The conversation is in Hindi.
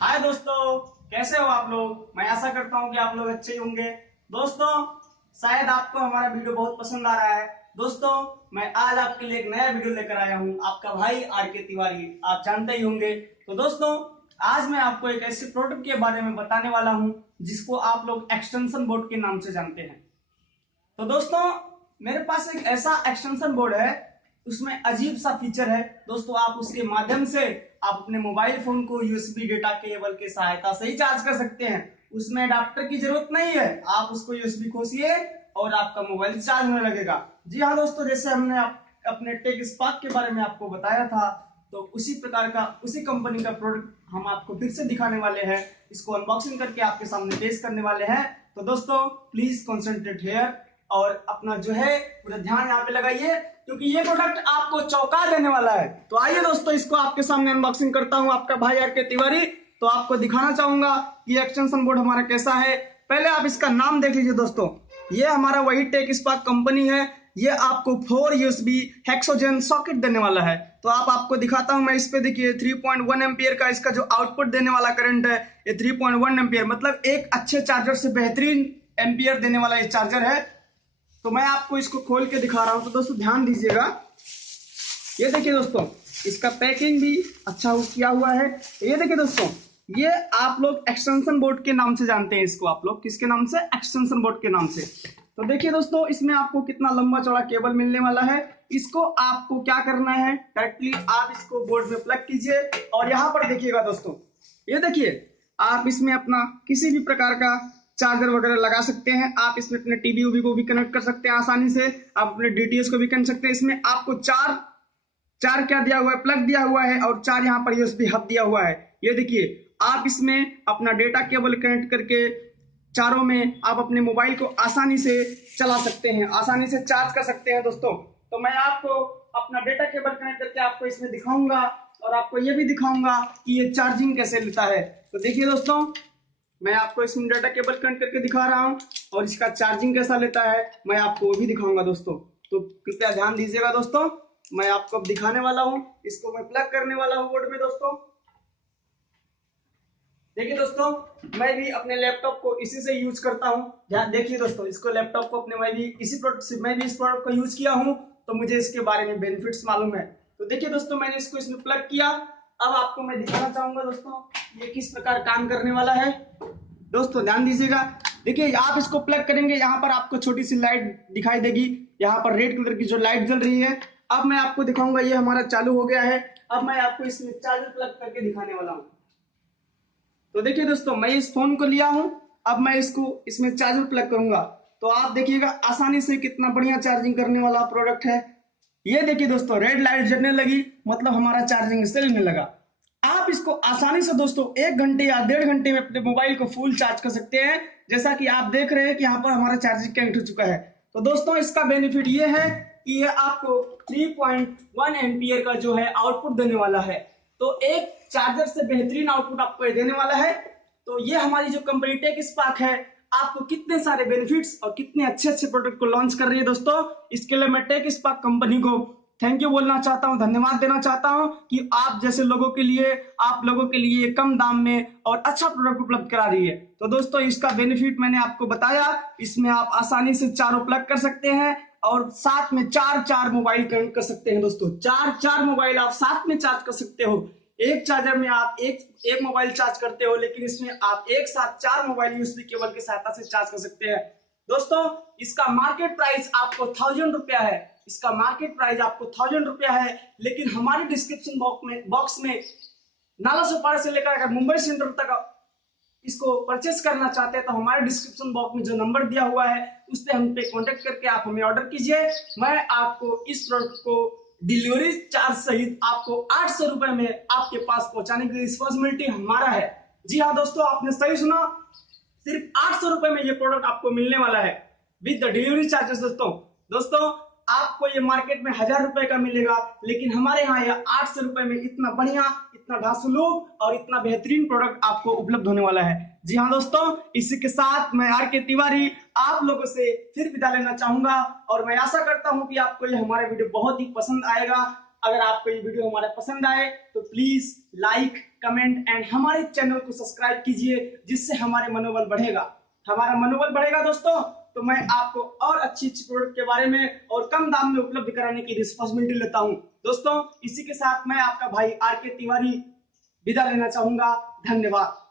हाय दोस्तों, कैसे हो आप लोग। मैं आशा करता हूँ कि आप लोग अच्छे ही होंगे। दोस्तों, शायद आपको हमारा वीडियो बहुत पसंद आ रहा है। दोस्तों, मैं आज आपके लिए एक नया वीडियो लेकर आया हूँ। आपका भाई आर के तिवारी, आप जानते ही होंगे। तो दोस्तों, आज मैं आपको एक ऐसे प्रोडक्ट के बारे में बताने वाला हूँ जिसको आप लोग एक्सटेंशन बोर्ड के नाम से जानते हैं। तो दोस्तों, मेरे पास एक ऐसा एक्सटेंशन बोर्ड है, उसमें अजीब सा फीचर है। दोस्तों, आप उसके माध्यम से आप अपने मोबाइल फोन को यूएसबी डेटा केबल के सहायता से ही चार्ज कर सकते हैं। उसमें अडाप्टर की जरूरत नहीं है। आप उसको यूएसबी खोसिए और आपका मोबाइल चार्ज होने लगेगा। जी हाँ दोस्तों, जैसे हमने अपने टेक स्पार्क के बारे में आपको बताया था, तो उसी प्रकार का, उसी कंपनी का प्रोडक्ट हम आपको फिर से दिखाने वाले हैं। इसको अनबॉक्सिंग करके आपके सामने पेश करने वाले हैं। तो दोस्तों, प्लीज कॉन्सेंट्रेट हेयर और अपना जो है पूरा ध्यान यहाँ पे लगाइए, क्योंकि ये प्रोडक्ट आपको चौंका देने वाला है। तो आइए दोस्तों, इसको आपके सामने अनबॉक्सिंग करता हूँ, आपका भाई आर के तिवारी। तो आपको दिखाना चाहूंगा कि एक्सटेंशन बोर्ड हमारा कैसा है। पहले आप इसका नाम देख लीजिए दोस्तों। ये हमारा वही टेक स्पार्क कंपनी है। ये आपको 4 यूएसबी हेक्सोजन सॉकेट देने वाला है। तो आपको दिखाता हूं मैं। इस पे देखिए 3.1 एम्पियर का इसका जो आउटपुट देने वाला करंट है, ये 3.1 एम्पियर, मतलब एक अच्छे चार्जर से बेहतरीन एम्पियर देने वाला ये चार्जर है। तो मैं आपको इसको खोल के दिखा रहा हूं। तो दोस्तों ध्यान दीजिएगा। ये देखिए दोस्तों, इसका पैकिंग भी अच्छा किया हुआ है। ये देखिए दोस्तों, ये आप लोग एक्सटेंशन बोर्ड के नाम से जानते हैं इसको। आप लोग किसके नाम से? एक्सटेंशन बोर्ड के नाम से। तो देखिए दोस्तों, इसमें आपको कितना लंबा चौड़ा केबल मिलने वाला है। इसको आपको क्या करना है, डायरेक्टली आप इसको बोर्ड में प्लग कीजिए और यहाँ पर देखिएगा दोस्तों, ये देखिए, आप इसमें अपना किसी भी प्रकार का चार्जर वगैरह लगा सकते हैं। आप इसमें अपने टीवी उवी को भी कनेक्ट कर सकते हैं आसानी से। आप अपने डीटीएच को भी कर सकते हैं। इसमें आपको चार चार क्या दिया हुआ है, प्लग दिया हुआ है, और चार यहाँ पर यूएसबी हब दिया हुआ है। ये देखिए, आप इसमें अपना डेटा केबल कनेक्ट करके चारों में आप अपने मोबाइल को आसानी से चला सकते हैं, आसानी से चार्ज कर सकते हैं दोस्तों। तो मैं आपको अपना डेटा केबल कनेक्ट करके आपको इसमें दिखाऊंगा, और आपको ये भी दिखाऊंगा कि ये चार्जिंग कैसे लेता है। तो देखिए दोस्तों, मैं आपको इसमें डाटा केबल कनेक्ट करके दिखा रहा हूं, और इसका चार्जिंग कैसा लेता है मैं आपको वो भी दिखाऊंगा दोस्तों। तो कृपया ध्यान दीजिएगा दोस्तों। मैं आपको अब दिखाने वाला हूं, इसको मैं प्लग करने वाला हूं बोर्ड में दोस्तों। देखिए दोस्तों, मैं भी अपने लैपटॉप को इसी से यूज करता हूं। ध्यान देखिए दोस्तों, इसको लैपटॉप को अपने मैं भी इसी प्रोडक्ट से, मैं भी इस प्रोडक्ट को यूज किया हूं, तो मुझे इसके बारे में बेनिफिट्स मालूम है। तो देखिए दोस्तों, मैंने इसको इसमें प्लग किया। अब आपको मैं दिखाना चाहूंगा दोस्तों, ये किस प्रकार काम करने वाला है। दोस्तों ध्यान दीजिएगा। देखिए, आप इसको प्लग करेंगे, यहाँ पर आपको छोटी सी लाइट दिखाई देगी। यहाँ पर रेड कलर की जो लाइट जल रही है। अब मैं आपको दिखाऊंगा, ये हमारा चालू हो गया है। अब मैं आपको इसमें चार्जर प्लग करके दिखाने वाला हूँ। तो देखिए दोस्तों, मैं इस फोन को लिया हूं। अब मैं इसको इसमें चार्जर प्लग करूंगा, तो आप देखिएगा आसानी से कितना बढ़िया चार्जिंग करने वाला प्रोडक्ट है। ये देखिए दोस्तों, रेड लाइट जलने लगी, मतलब हमारा चार्जिंग चलने लगा। आप इसको आसानी से दोस्तों 1 घंटे या 1.5 घंटे में अपने मोबाइल को फुल चार्ज कर सकते हैं। जैसा कि आप देख रहे हैं कि यहाँ पर हमारा चार्जिंग कनेक्ट हो चुका है। तो दोस्तों, इसका बेनिफिट ये है कि ये आपको 3.1 एम्पियर का जो है आउटपुट देने वाला है। तो एक चार्जर से बेहतरीन आउटपुट आपको देने वाला है। तो ये हमारी जो कंपनी टेक स्पार्क है, आपको कितने सारे बेनिफिट्स और कितने अच्छे अच्छे प्रोडक्ट को लॉन्च कर रही है दोस्तों। इसके लिए मैं टेक स्पार्क कंपनी को थैंक यू बोलना चाहता हूं, धन्यवाद देना चाहता हूं कि आप जैसे लोगों के लिए, आप लोगों के लिए कम दाम में और अच्छा प्रोडक्ट उपलब्ध करा रही है। तो दोस्तों, इसका बेनिफिट मैंने आपको बताया। इसमें आप आसानी से चारों प्लग कर सकते हैं, और साथ में चार मोबाइल कनेक्ट कर सकते हैं दोस्तों। चार मोबाइल आप साथ में चार्ज कर सकते हो। एक चार्जर में आप एक मोबाइल चार्ज करते हो, लेकिन इसमें आप एक साथ 4 मोबाइल यूएसबी केबल की सहायता से चार्ज कर सकते हैं दोस्तों। इसका मार्केट प्राइस आपको 1000 रुपया है। इसका मार्केट प्राइस आपको 1000 रुपया है, लेकिन हमारे डिस्क्रिप्शन बॉक्स में नाला सोपारा से लेकर अगर मुंबई सेंट्रल तक इसको परचेस करना चाहते हैं, तो हमारे डिस्क्रिप्शन बॉक्स में जो नंबर दिया हुआ है उस पर हम पे कॉन्टेक्ट करके आप हमें ऑर्डर कीजिए। मैं आपको इस प्रोडक्ट को डिलीवरी चार्ज सहित आपको 800 रुपए में आपके पास पहुंचाने की रिस्पॉन्सिबिलिटी हमारा है। जी हाँ दोस्तों, आपने सही सुना, सिर्फ 800 रुपए में ये प्रोडक्ट आपको मिलने वाला है विद द डिलीवरी चार्जेस। दोस्तों आपको ये मार्केट में 1000 रुपए का मिलेगा, लेकिन हमारे यहाँ यह 800 रुपए में इतना बढ़िया, इतना ढांसुलूक और इतना बेहतरीन प्रोडक्ट आपको उपलब्ध होने वाला है। जी हाँ दोस्तों, इसी के साथ मैं आर के तिवारी आप लोगों से फिर विदा लेना चाहूंगा, और मैं आशा करता हूं कि आपको ये हमारा वीडियो बहुत ही पसंद आएगा। अगर आपको ये वीडियो हमारा पसंद आए तो प्लीज लाइक, कमेंट एंड हमारे चैनल को सब्सक्राइब कीजिए, जिससे हमारे मनोबल बढ़ेगा। हमारा मनोबल बढ़ेगा दोस्तों, तो मैं आपको और अच्छी अच्छी प्रोडक्ट के बारे में और कम दाम में उपलब्ध कराने की रिस्पॉन्सिबिलिटी लेता हूं। दोस्तों, इसी के साथ मैं आपका भाई आर के तिवारी विदा लेना चाहूंगा। धन्यवाद।